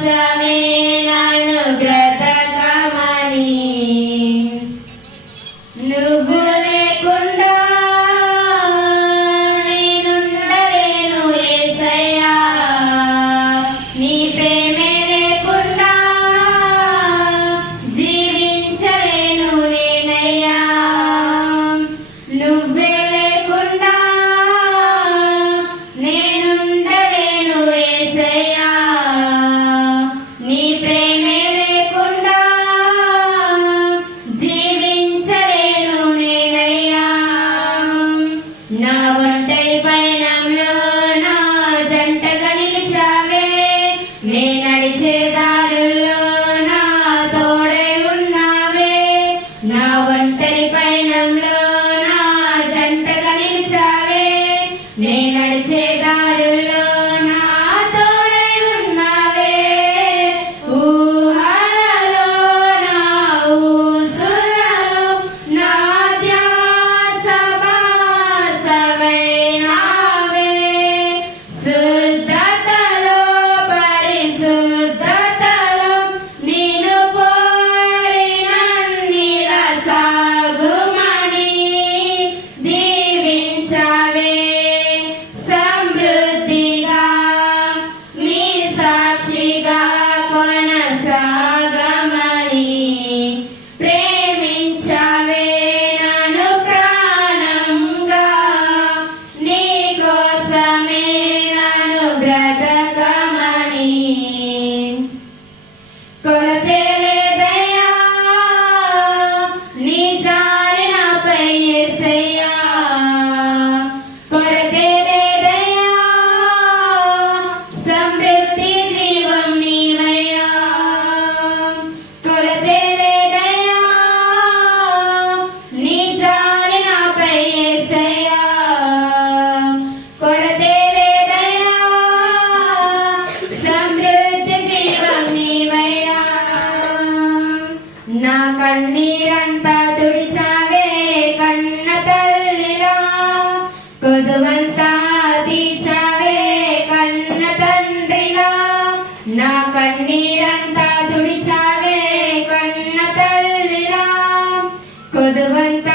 Swami. కన్నీరంతా తుడిచావే కన్న తల్లిలా. కొదువంతా తీర్చావే కన్న తండ్రిలా. నా కన్నీరంతా తుడిచావే కన్న తల్లిలా. కొదువంతా